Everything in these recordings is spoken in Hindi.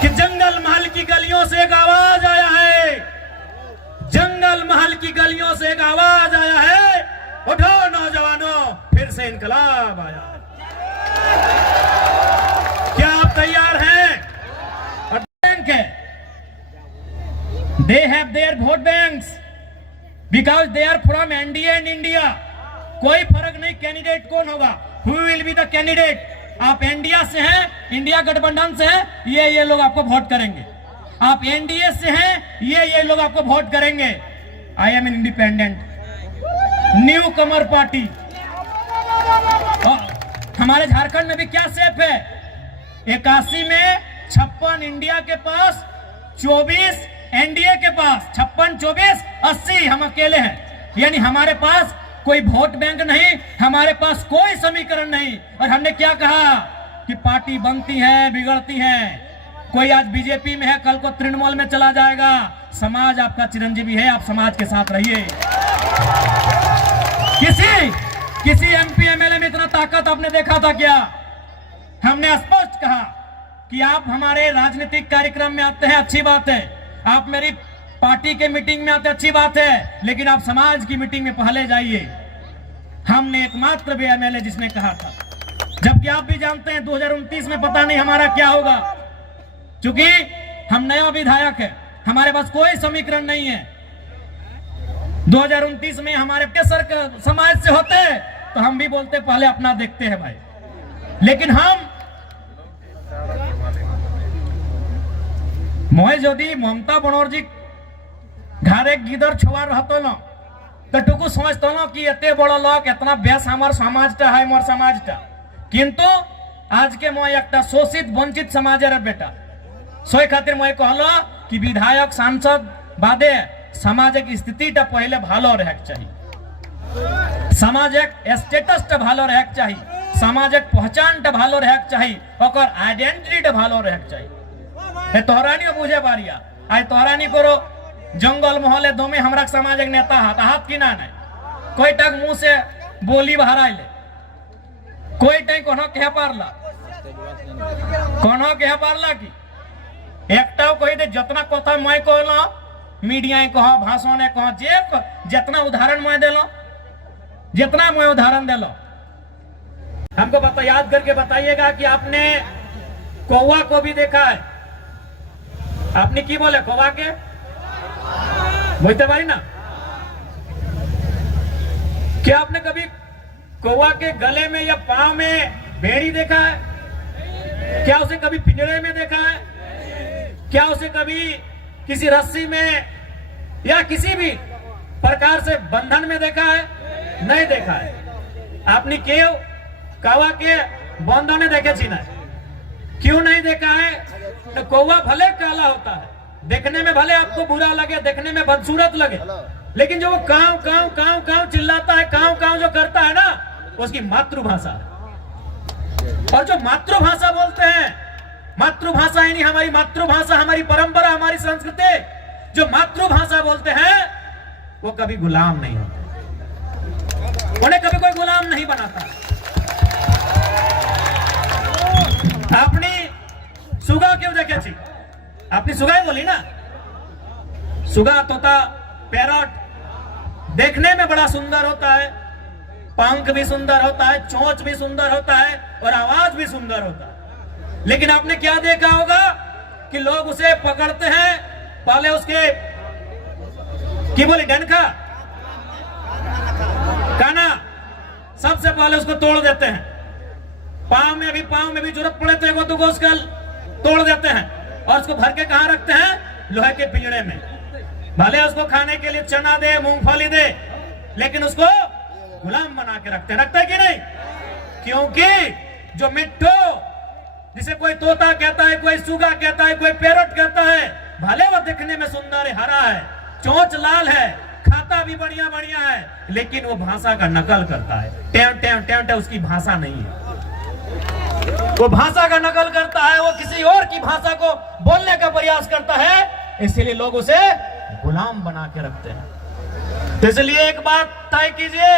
कि जंगल महल की गलियों से एक आवाज आया है, जंगल महल की गलियों से एक आवाज आया है, उठो नौजवानों फिर से इनकलाब आया। क्या आप तैयार हैं? और बैंक है, they have their vote banks because they are from NDA and India. कोई फर्क नहीं कैंडिडेट कौन होगा, who will be the candidate. आप इंडिया से हैं, इंडिया गठबंधन से हैं, ये लोग आपको वोट करेंगे। आप एनडीए से हैं, ये लोग आपको वोट करेंगे। I am an independent new Qamar party. हमारे झारखंड में भी क्या सेफ है, 81 में 56 इंडिया के पास, 24 एनडीए के पास, 56, 24, 80 हम अकेले हैं। यानी हमारे पास कोई वोट बैंक नहीं, हमारे पास कोई समीकरण नहीं। और हमने क्या कहा कि पार्टी बनती है बिगड़ती है, कोई आज बीजेपी में है कल को तृणमूल में चला जाएगा। समाज आपका चिरंजीवी है, आप समाज के साथ रहिए। किसी एमपी एमएलए में इतना ताकत आपने देखा था क्या? हमने स्पष्ट कहा कि आप हमारे राजनीतिक कार्यक्रम में आते हैं, अच्छी बात है, आप मेरी पार्टी के मीटिंग में आते, अच्छी बात है, लेकिन आप समाज की मीटिंग में पहले जाइए। हमने एकमात्र भी एमएलए जिसने कहा था, जबकि आप भी जानते हैं 2029 में पता नहीं हमारा क्या होगा, क्योंकि हम नया विधायक है, हमारे पास कोई समीकरण नहीं है। 2029 में हमारे केसर समाज से होते तो हम भी बोलते पहले अपना देखते हैं भाई, लेकिन हम मैं यदि ममता बनर्जी घरे गिदर छुआ रहतो न तो टुकु समझतो न कि एते बड़ लोग इतना बेस हमार समाजटा है, मोर समाजटा। किंतु आज के मैं एक शोषित वंचित समाजेर बेटा, सोई खातिर मैं कहलो कि विधायक सांसद बादे सामाजिक स्थितिटा पहले भालो रहेक चाहिए, सामाजिक स्टेटसटा भालो रहेक चाहिए, सामाजिक पहचानटा भालो रहेक चाहिए, ओकर आइडेंटिटीटा भालो रहेक चाहिए। तोहरानी बुझे बारिया आज तोहरानी करो जंगल मोहल्ले दो में हमरा सामाजिक नेता हाथ की ना नहीं, कोई टक मुंह से बोली बहराई ले, कोई टाइम कोनो कह पारला, कोनो कह पारला की एकटाও कही दे जितना कथा मैं कहलो मीडिया कहो भाषण कहो जे जितना उदाहरण मैं देलो, जितना मैं उदाहरण देलो, हमको बता याद करके बताइएगा कि आपने कौवा को भी देखा है। आपने की बोले कौवा के बोलते बारी ना, क्या आपने कभी कौवा के गले में या पांव में बेड़ी देखा है? क्या उसे कभी पिंजरे में देखा है? क्या उसे कभी किसी रस्सी में या किसी भी प्रकार से बंधन में देखा है? नहीं देखा है। आपने क्यों कौवा के बंधने देखे छी ना? क्यों नहीं देखा है? तो कौवा भले काला होता है, देखने में भले आपको बुरा लगे, देखने में बदसूरत लगे, लेकिन जो वो काव काव काव काव चिल्लाता है, काव काव जो करता है ना, उसकी मातृभाषा है। और जो मातृभाषा बोलते हैं, मातृभाषा यानी हमारी मातृभाषा, हमारी परंपरा, हमारी संस्कृति, जो मातृभाषा बोलते हैं वो कभी गुलाम नहीं होते, उन्हें कभी कोई गुलाम नहीं बनाता। आपने सुगा क्यों देखे थी? आपने सुगाई बोली ना, सुगा तोता पैरट देखने में बड़ा सुंदर होता है, पंख भी सुंदर होता है, चोंच भी सुंदर होता है और आवाज भी सुंदर होता है, लेकिन आपने क्या देखा होगा कि लोग उसे पकड़ते हैं, पहले उसके की बोली डंका काना सबसे पहले उसको तोड़ देते हैं, पांव में भी जरूरत पड़े तो एगो दुगो उसका तोड़ देते हैं और उसको भर के कहां रखते हैं? लोहे के पिंजरे में। भले उसको खाने के लिए चना दे, मूंगफली दे, लेकिन उसको गुलाम बना के रखते हैं कि नहीं? क्योंकि जो मिट्टू जिसे कोई तोता कहता है, कोई सुगा कहता है, कोई पैरट कहता है, भले वो दिखने में सुंदर है, हरा है, चोंच लाल है, खाता भी बढ़िया बढ़िया है, लेकिन वो भाषा का नकल करता है। टेव टेव टेव टेव उसकी भाषा नहीं है, वो भाषा का नकल करता है, वो किसी और की भाषा को बोलने का प्रयास करता है, इसलिए लोग उसे गुलाम बना के रखते हैं। तो इसलिए एक बात तय कीजिए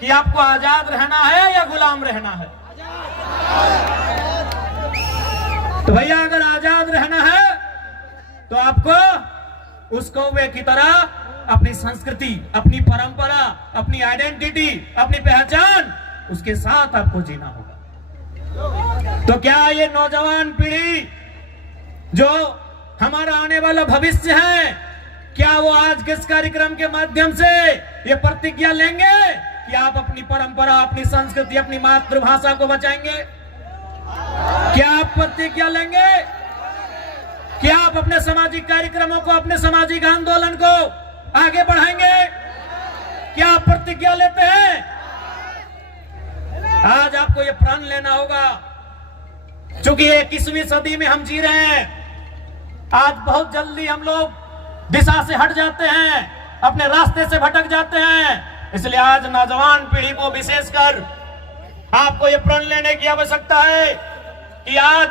कि आपको आजाद रहना है या गुलाम रहना है। तो भैया अगर आजाद तो आपको उस कौवे की तरह अपनी संस्कृति, अपनी परंपरा, अपनी आइडेंटिटी, अपनी पहचान, उसके साथ आपको जीना होगा। तो क्या ये नौजवान पीढ़ी जो हमारा आने वाला भविष्य है, क्या वो आज के इस कार्यक्रम के माध्यम से ये प्रतिज्ञा लेंगे कि आप अपनी परंपरा, अपनी संस्कृति, अपनी मातृभाषा को बचाएंगे? क्या आप प्रतिज्ञा लेंगे? क्या आप अपने सामाजिक कार्यक्रमों को, अपने सामाजिक आंदोलन को आगे बढ़ाएंगे? क्या आप प्रतिज्ञा लेते हैं? आज आपको ये प्रण लेना होगा, क्योंकि 21वीं सदी में हम जी रहे हैं। आज बहुत जल्दी हम लोग दिशा से हट जाते हैं, अपने रास्ते से भटक जाते हैं। इसलिए आज नौजवान पीढ़ी को विशेषकर आपको ये प्रण लेने की आवश्यकता है कि आज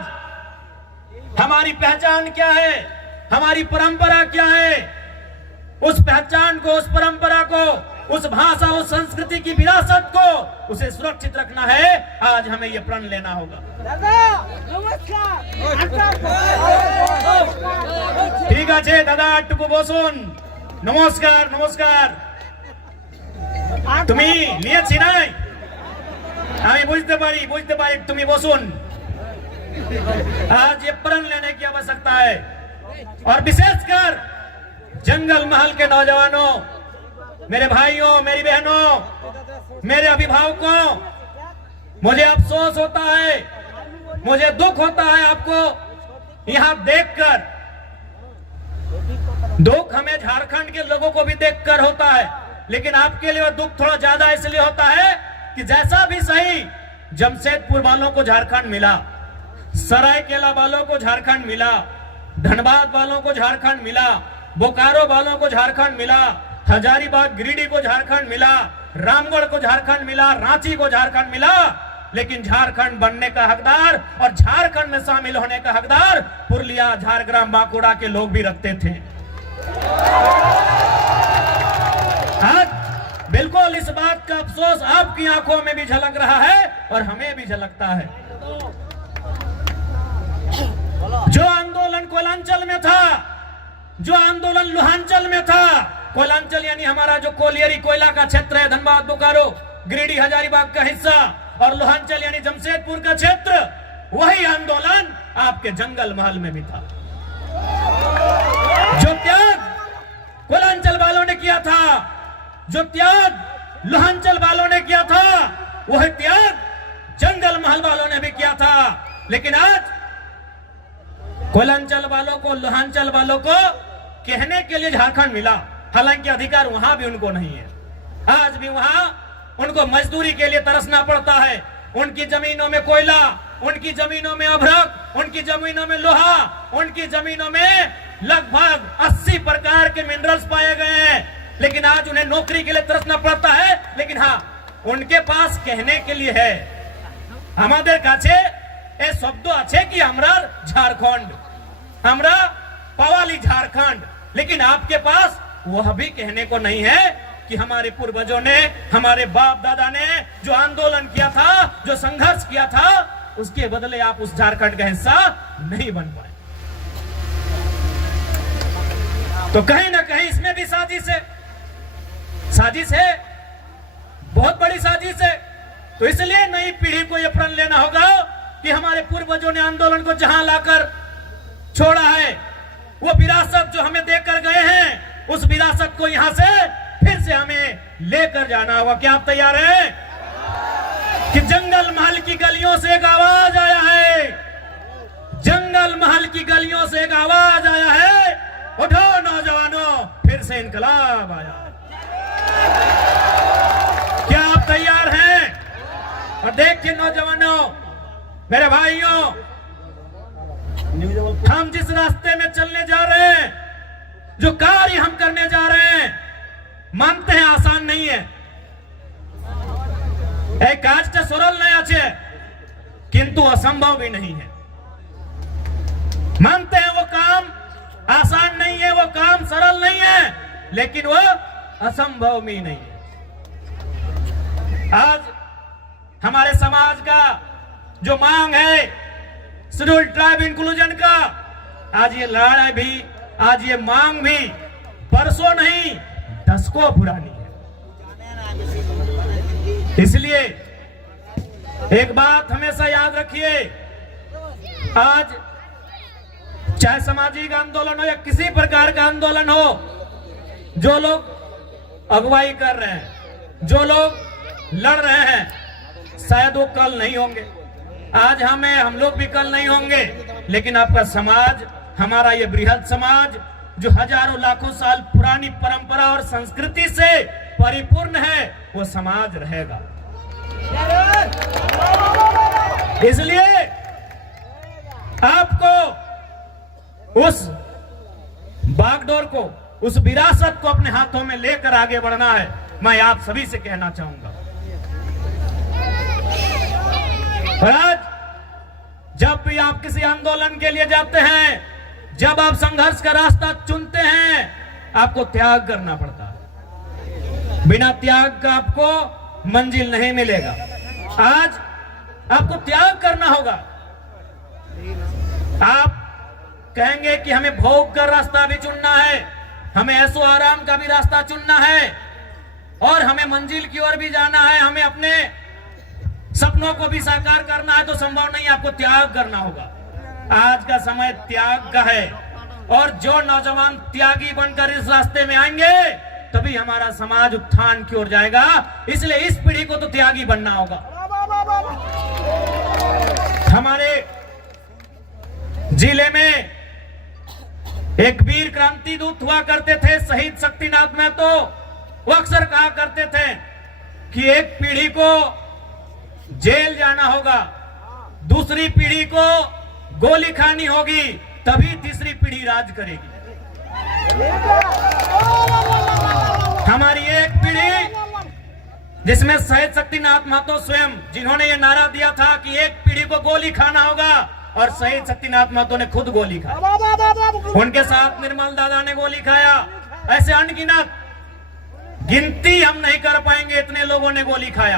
हमारी पहचान क्या है, हमारी परंपरा क्या है। उस पहचान को, उस परंपरा को, उस भाषा, उस संस्कृति की विरासत को, उसे सुरक्षित रखना है। आज हमें यह प्रण लेना होगा। ठीक है दादा, टुकु बोसुन, नमस्कार नमस्कार। তুমি নিয়েছি নাই, আমি বুঝতে পারি তুমি বসুন। आज ये प्रण लेने की आवश्यकता है, और विशेषकर जंगल महल के नौजवानों, मेरे भाइयों, मेरी बहनों, मेरे अभिभावकों, मुझे अफसोस होता है, मुझे दुख होता है आपको यहां देखकर। दुख हमें झारखंड के लोगों को भी देखकर होता है, लेकिन आपके लिए दुख थोड़ा ज्यादा इसलिए होता है कि जैसा भी सही, जमशेदपुर वालों को झारखंड मिला, सरायकेला वालों को झारखंड मिला, धनबाद वालों को झारखंड मिला, बोकारो वालों को झारखंड मिला, हजारीबाग गिरिडीह को झारखंड मिला, रामगढ़ को झारखंड मिला, रांची को झारखंड मिला, लेकिन झारखंड बनने का हकदार और झारखंड में शामिल होने का हकदार पुरुलिया, झारग्राम, बांकुड़ा के लोग भी रखते थे। आज बिल्कुल इस बात का अफसोस आपकी आंखों में भी झलक रहा है और हमें भी झलकता है। जो आंदोलन कोयलांचल में था, जो आंदोलन लोहांचल में था, कोयलांचल यानी हमारा जो कोलियरी कोयला का क्षेत्र है, धनबाद, बोकारो, गिरिडीह, हजारीबाग का हिस्सा, और लोहांचल यानी जमशेदपुर का क्षेत्र, वही आंदोलन आपके जंगल महल में भी था। जो त्याग कोयलांचल वालों ने किया था, जो त्याग लोहांचल वालों ने किया था, वह त्याग जंगल महल वालों ने भी किया था। लेकिन आज कोयलांचल वालों को, लोहांचल वालों को कहने के लिए झारखंड मिला, हालांकि अधिकार वहां भी उनको नहीं है। आज भी वहां उनको मजदूरी के लिए तरसना पड़ता है। उनकी जमीनों में कोयला, उनकी जमीनों में अभ्रक, उनकी जमीनों में लोहा, उनकी जमीनों में लगभग 80 प्रकार के मिनरल्स पाए गए हैं, लेकिन आज उन्हें नौकरी के लिए तरसना पड़ता है। लेकिन हाँ, उनके पास कहने के लिए है, हमारे काछे ए शब्द अच्छे कि हमरा झारखंड, हमरा पवाली झारखंड, लेकिन आपके पास वह भी कहने को नहीं है कि हमारे पूर्वजों ने, हमारे बाप दादा ने जो आंदोलन किया था, जो संघर्ष किया था, उसके बदले आप उस झारखंड का हिस्सा नहीं बन पाए। तो कहीं ना कहीं इसमें भी साजिश है, साजिश है, बहुत बड़ी साजिश है। तो इसलिए नई पीढ़ी को यह प्रण लेना होगा कि हमारे पूर्वजों ने आंदोलन को जहां लाकर छोड़ा है, वो विरासत जो हमें देकर गए हैं, उस विरासत को यहां से फिर से हमें लेकर जाना होगा। क्या आप तैयार हैं? कि जंगल महल की गलियों से एक आवाज आया है, जंगल महल की गलियों से एक आवाज आया है, उठो नौजवानों, फिर से इनकलाब आया। क्या आप तैयार हैं? और देखिए नौजवानों, मेरे भाइयों, हम जिस रास्ते में चलने जा रहे हैं, जो कार्य हम करने जा रहे हैं, मानते हैं आसान नहीं है, एक काजटा सरल नहीं আছে, किंतु असंभव भी नहीं है। मानते हैं वो काम आसान नहीं है, वो काम सरल नहीं है, लेकिन वो असंभव भी नहीं है। आज हमारे समाज का जो मांग है शेड्यूल्ड ट्राइब इंक्लूजन का, आज ये लड़ाई भी आज ये मांग भी परसों नहीं, दशकों पुरानी है। इसलिए एक बात हमेशा याद रखिए, आज चाहे सामाजिक आंदोलन हो या किसी प्रकार का आंदोलन हो, जो लोग अगुवाई कर रहे हैं, जो लोग लड़ रहे हैं, शायद वो कल नहीं होंगे। आज हम लोग भी कल नहीं होंगे, लेकिन आपका समाज, हमारा ये बृहद समाज जो हजारों लाखों साल पुरानी परंपरा और संस्कृति से परिपूर्ण है, वो समाज रहेगा। इसलिए आपको उस बागडोर को, उस विरासत को अपने हाथों में लेकर आगे बढ़ना है। मैं आप सभी से कहना चाहूंगा। और आज जब भी आप किसी आंदोलन के लिए जाते हैं, जब आप संघर्ष का रास्ता चुनते हैं, आपको त्याग करना पड़ता है। बिना त्याग का आपको मंजिल नहीं मिलेगा। आज आपको त्याग करना होगा। आप कहेंगे कि हमें भोग कर रास्ता भी चुनना है, हमें ऐसो आराम का भी रास्ता चुनना है, और हमें मंजिल की ओर भी जाना है, हमें अपने सपनों को भी साकार करना है, तो संभव नहीं, आपको त्याग करना होगा। आज का समय त्याग का है, और जो नौजवान त्यागी बनकर इस रास्ते में आएंगे, तभी हमारा समाज उत्थान की ओर जाएगा। इसलिए इस पीढ़ी को तो त्यागी बनना होगा। हमारे जिले में एक वीर क्रांति दूत हुआ करते थे, शहीद शक्तिनाथ महतो। वो अक्सर कहा करते थे कि एक पीढ़ी को जेल जाना होगा, दूसरी पीढ़ी को गोली खानी होगी, तभी तीसरी पीढ़ी राज करेगी। हमारी एक पीढ़ी जिसमें शहीद शक्तिनाथ महतो स्वयं, जिन्होंने ये नारा दिया था कि एक पीढ़ी को गोली खाना होगा, और शहीद शक्तिनाथ महतो ने खुद गोली खाई। उनके साथ निर्मल दादा ने गोली खाया। ऐसे अनगिनत, गिनती हम नहीं कर पाएंगे, इतने लोगों ने गोली खाया।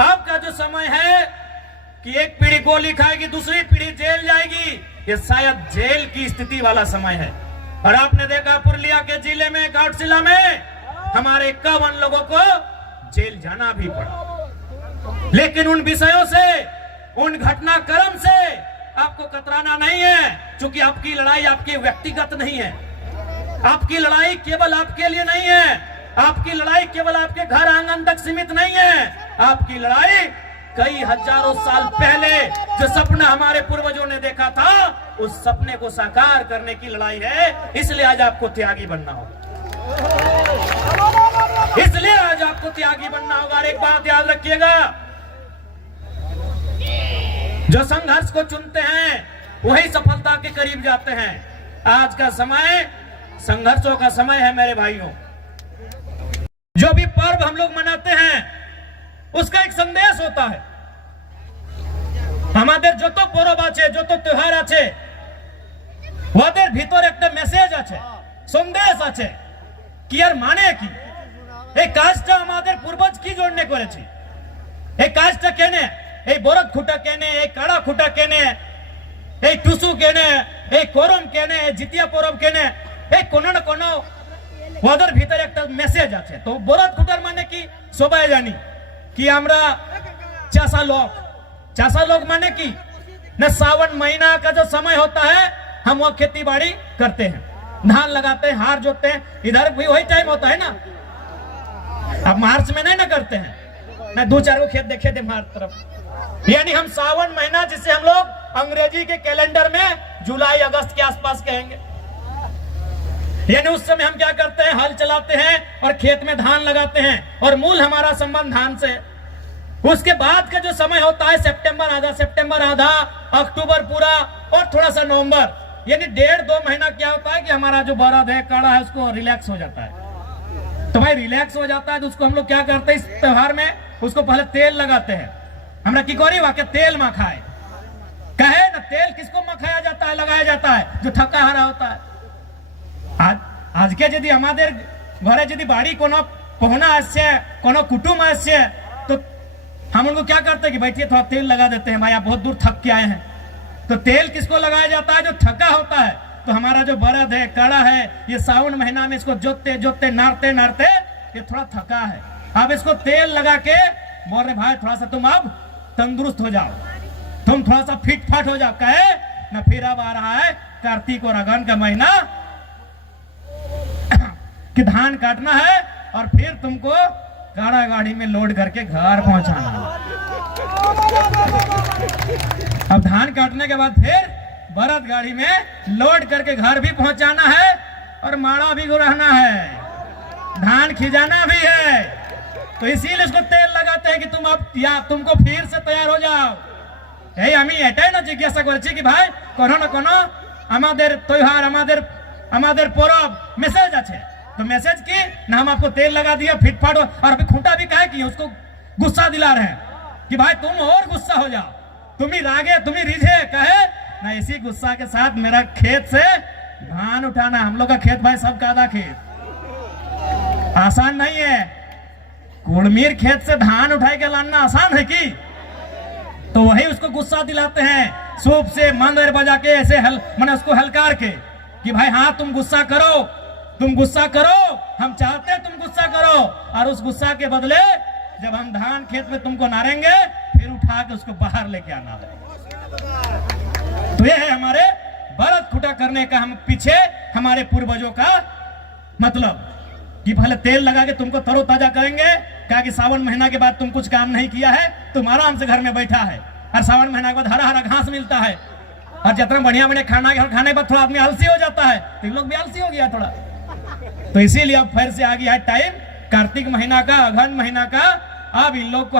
अब का जो समय है कि एक पीढ़ी गोली खाएगी, दूसरी पीढ़ी जेल जाएगी, ये शायद जेल की स्थिति वाला समय है। और आपने देखा पुरुलिया के जिले में, घाटशिला में हमारे 51 लोगों को जेल जाना भी पड़ा। लेकिन उन विषयों से, उन घटनाक्रम से आपको कतराना नहीं है, क्योंकि आपकी लड़ाई आपकी व्यक्तिगत नहीं है। आपकी लड़ाई केवल आपके लिए नहीं है, आपकी लड़ाई केवल आपके घर आंगन तक सीमित नहीं है। आपकी लड़ाई कई हजारों साल पहले जो सपना हमारे पूर्वजों ने देखा था, उस सपने को साकार करने की लड़ाई है। इसलिए आज आपको त्यागी बनना होगा। इसलिए आज आपको त्यागी बनना होगा। और एक बात याद रखिएगा, जो संघर्ष को चुनते हैं वही सफलता के करीब जाते हैं। आज का समय संघर्षों का समय है मेरे भाइयों। जो भी पर्व हम लोग मनाते हैं, उसका एक संदेश होता है। हमारे जो तो पर्व आछे, जो तो त्योहार आछे, ওদের ভিতর একটা মেসেজ আছে, সন্দেশ আছে কি আর মানে কি, এই কাজটা আমাদের পূর্বজ কি জন্য করেছে, এই কাজটা কেনে, এই বরদ খুঁটা কেনে, এই কাড়া খুঁটা কেনে, এই টুসু কেনে, এই করম কেনে, জিতিয়া পরব কেনে, এই কোনো না কোনো ওদের ভিতরে একটা মেসেজ আছে। তো বরদ খুঁটার মানে কি সবাই জানি कि हमरा चासा लोग माने की न, सावन महीना का जो समय होता है हम वो खेती बाड़ी करते हैं, धान लगाते हैं, हार जोतते हैं। इधर भी वही टाइम होता है ना। अब मार्च में नहीं ना करते हैं, मैं 2-4 को खेत देखे थे हमारी तरफ। यानी हम सावन महीना, जिसे हम लोग अंग्रेजी के कैलेंडर में जुलाई अगस्त के आसपास कहेंगे, यानी उस समय हम क्या करते हैं, हल चलाते हैं और खेत में धान लगाते हैं, और मूल हमारा संबंध धान से। उसके बाद का जो समय होता है सितंबर आधा, अक्टूबर पूरा, और थोड़ा सा नवंबर, यानी 1.5-2 महीना क्या होता है कि हमारा जो बरद है, काड़ा है, उसको रिलैक्स हो जाता है। तो भाई रिलैक्स हो जाता है तो उसको हम लोग क्या करते हैं, इस त्योहार में उसको पहले तेल लगाते हैं। हमरा की कोरी वाके तेल मखाए कहे ना, तेल किसको मखाया जाता है, लगाया जाता है, जो थका हारा होता है। आज के यदि हमारे घरे यदि बाड़ी कोनो पहुना आसे, कोनो कुटुम आसे, तो हम उनको क्या करते हैं कि बैठिए थोड़ा तेल लगा देते हैं, भाई आप बहुत दूर थक के आए हैं। तो तेल किसको लगाया जाता है, जो थका होता है, तो हमारा जो बरद है, कड़ा है, ये सावन महीना में इसको जोतते जोतते नारते नारते ये थोड़ा थका है। अब इसको तेल लगा के बोल रहे भाई थोड़ा सा तुम अब तंदुरुस्त हो जाओ, तुम थोड़ा सा फिट फाट हो जाओ। कहे ना फिर अब आ रहा है कार्तिक और अगन का महीना कि धान काटना है और फिर तुमको गाड़ा गाड़ी में लोड करके घर पहुंचाना है। अब धान काटने के बाद फिर बरद गाड़ी में लोड करके घर भी पहुंचाना है और माड़ा भी गुराना है, धान खिजाना भी है। तो इसीलिए इसको तेल लगाते हैं कि तुम अब या तुमको फिर से तैयार हो जाओ। यही हमें एटाई ना जिज्ञासा करছি कि भाई कोनो ना कोनो हमारे त्योहार हमारे पर्व मैसेज আছে, तो मैसेज की ना हम आपको तेल लगा दिया फिट फाट और अभी खूंटा भी काहे किए, उसको गुस्सा दिला रहे हैं कि भाई तुम और गुस्सा हो जाओ, तुम ही रागे तुम ही रिझे। कहे ना इसी गुस्सा के साथ मेरा खेत से धान उठाना, हम लोग का खेत भाई सब कादा खेत आसान नहीं है। कुड़मीर खेत से धान उठाई के लाना आसान है कि? तो वही उसको गुस्सा दिलाते हैं, सूप से मंदिर बजा के ऐसे मैंने उसको हलकार के कि भाई हाँ तुम गुस्सा करो, हम चाहते हैं तुम गुस्सा करो, और उस गुस्सा के बदले जब हम धान खेत में तुमको नारेंगे फिर उठा के उसको बाहर लेके आना है। तो ये है हमारे बरद खुटा करने का हम पीछे हमारे पूर्वजों का मतलब कि पहले तेल लगा के तुमको तरोताजा करेंगे। क्या कि सावन महीना के बाद तुम कुछ काम नहीं किया है, तुम आराम से घर में बैठा है, और सावन महीना के बाद हरा हरा घास मिलता है, और जितना बढ़िया बढ़िया खाना खाने के बाद थोड़ा आदमी आलसी हो जाता है, तो लोग भी आलसी हो गया थोड़ा। तो इसीलिए अब फिर से आ गया है टाइम कार्तिक महीना का, अगहन महीना का। अब इन लोग को